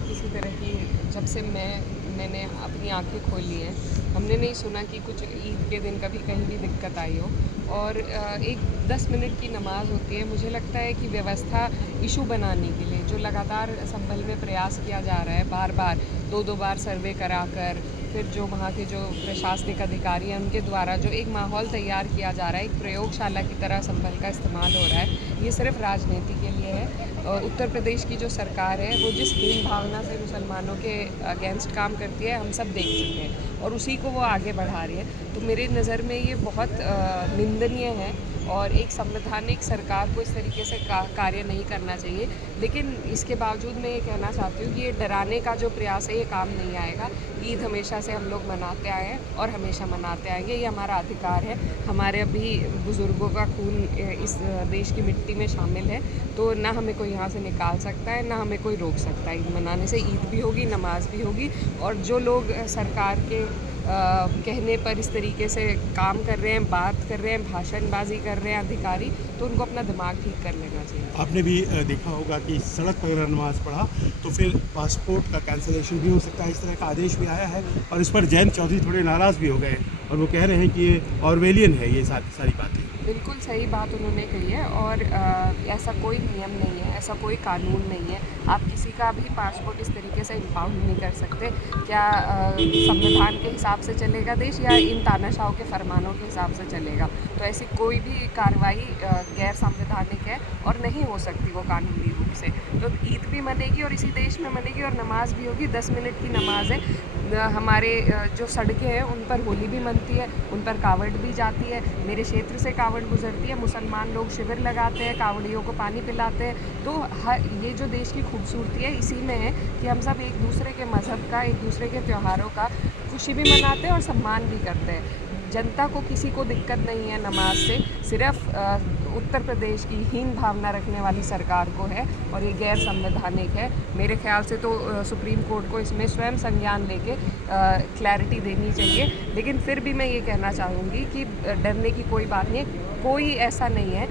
किसी तरह की, जब से मैंने अपनी आंखें खोली हैं, हमने नहीं सुना कि कुछ ईद के दिन कभी कहीं भी दिक्कत आई हो। और एक 10 मिनट की नमाज़ होती है। मुझे लगता है कि व्यवस्था इशू बनाने के लिए जो लगातार संभल में प्रयास किया जा रहा है, बार बार 2-2 बार सर्वे कराकर, फिर जो वहाँ के जो प्रशासनिक अधिकारी हैं उनके द्वारा जो एक माहौल तैयार किया जा रहा है, एक प्रयोगशाला की तरह संभल का इस्तेमाल हो रहा है, ये सिर्फ राजनीति के लिए है। उत्तर प्रदेश की जो सरकार है वो जिस हीन भावना से मुसलमानों के अगेंस्ट काम करती है, हम सब देख चुके हैं, और उसी को वो आगे बढ़ा रही है। तो मेरे नज़र में ये बहुत निंदनीय है, और एक संवैधानिक सरकार को इस तरीके से कार्य नहीं करना चाहिए। लेकिन इसके बावजूद मैं ये कहना चाहती हूँ कि ये डराने का जो प्रयास है ये काम नहीं आएगा। ईद हमेशा से हम लोग मनाते आए हैं और हमेशा मनाते आएंगे, ये हमारा अधिकार है। हमारे अभी बुज़ुर्गों का खून इस देश की मिट्टी में शामिल है, तो ना हमें कोई यहाँ से निकाल सकता है, ना हमें कोई रोक सकता है ईद मनाने से। ईद भी होगी, नमाज भी होगी, और जो लोग सरकार के कहने पर इस तरीके से काम कर रहे हैं, बात कर रहे हैं, भाषणबाजी कर रहे हैं अधिकारी, तो उनको अपना दिमाग ठीक कर लेना चाहिए। आपने भी देखा होगा कि सड़क पर अगर नमाज़ पढ़ा तो फिर पासपोर्ट का कैंसिलेशन भी हो सकता है, इस तरह का आदेश भी आया है। और इस पर जयंत चौधरी थोड़े नाराज़ भी हो गए और वो कह रहे हैं कि ये ऑरवेलियन है, ये सारी बातें। बिल्कुल सही बात उन्होंने कही है, और ऐसा कोई नियम नहीं है, ऐसा कोई कानून नहीं है। आप किसी का भी पासपोर्ट इस तरीके से इम्पाउंड नहीं कर सकते। क्या संविधान के हिसाब से चलेगा देश, या इन तानाशाहों के फरमानों के हिसाब से चलेगा? तो ऐसी कोई भी कार्रवाई गैर संवैधानिक है और नहीं हो सकती वो कानूनी रूप से। तो ईद भी मनेगी और इसी देश में मनेगी, और नमाज भी होगी। 10 मिनट की नमाज है। हमारे जो सड़कें हैं उन पर होली भी मनती है, उन पर कावड़ भी जाती है। मेरे क्षेत्र से कावड़ गुजरती है, मुसलमान लोग शिविर लगाते हैं, कावड़ियों को पानी पिलाते हैं। तो ये जो देश की खूबसूरती है इसी में है कि हम सब एक दूसरे के मज़हब का, एक दूसरे के त्योहारों का खुशी भी मनाते हैं और सम्मान भी करते हैं। जनता को किसी को दिक्कत नहीं है नमाज से, सिर्फ उत्तर प्रदेश की हीन भावना रखने वाली सरकार को है, और ये गैर संवैधानिक है। मेरे ख्याल से तो सुप्रीम कोर्ट को इसमें स्वयं संज्ञान लेके क्लैरिटी देनी चाहिए। लेकिन फिर भी मैं ये कहना चाहूँगी कि डरने की कोई बात नहीं है। कोई ऐसा नहीं है,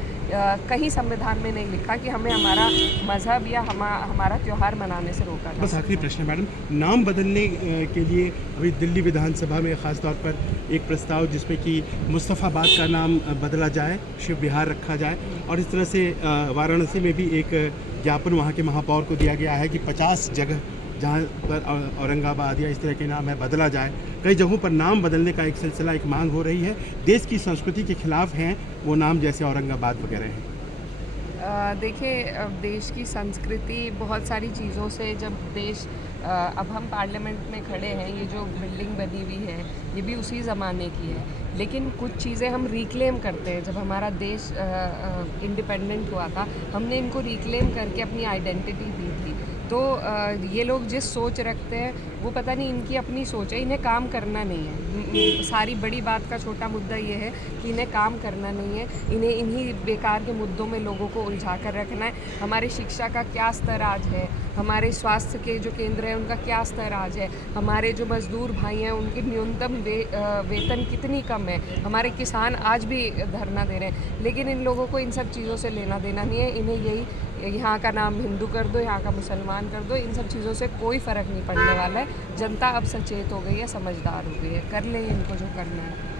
कहीं संविधान में नहीं लिखा कि हमें हमारा मज़हब या हमारा त्यौहार मनाने से रोका जाए। बस आखिरी प्रश्न है मैडम, नाम बदलने के लिए अभी दिल्ली विधानसभा में ख़ास तौर पर एक प्रस्ताव जिसमें कि मुस्तफ़ाबाद का नाम बदला जाए, शिव विहार रखा जाए, और इस तरह से वाराणसी में भी एक ज्ञापन वहाँ के महापौर को दिया गया है कि 50 जगह जहाँ पर औरंगाबाद या इस तरह के नाम है बदला जाए। कई जगहों पर नाम बदलने का एक सिलसिला, एक मांग हो रही है। देश की संस्कृति के खिलाफ हैं वो नाम, जैसे औरंगाबाद वगैरह हैं। देखिए, देश की संस्कृति बहुत सारी चीज़ों से, जब देश अब हम पार्लियामेंट में खड़े हैं, ये जो बिल्डिंग बनी हुई है ये भी उसी ज़माने की है। लेकिन कुछ चीज़ें हम रिक्लेम करते हैं। जब हमारा देश इंडिपेंडेंट हुआ था, हमने इनको रिक्लेम करके अपनी आइडेंटिटी दी थी। तो ये लोग जिस सोच रखते हैं वो पता नहीं इनकी अपनी सोच है, इन्हें काम करना नहीं है। सारी बड़ी बात का छोटा मुद्दा ये है कि इन्हें काम करना नहीं है, इन्हें इन्हीं बेकार के मुद्दों में लोगों को उलझा कर रखना है। हमारे शिक्षा का क्या स्तर आज है, हमारे स्वास्थ्य के जो केंद्र हैं उनका क्या स्तर आज है, हमारे जो मज़दूर भाई हैं उनकी न्यूनतम वेतन कितनी कम है, हमारे किसान आज भी धरना दे रहे हैं। लेकिन इन लोगों को इन सब चीज़ों से लेना देना नहीं है। इन्हें यही, यहाँ का नाम हिंदू कर दो, यहाँ का मुसलमान कर दो, इन सब चीज़ों से कोई फ़र्क नहीं पड़ने वाला है। जनता अब सचेत हो गई है, समझदार हो गई है, कर ले इनको जो करना है।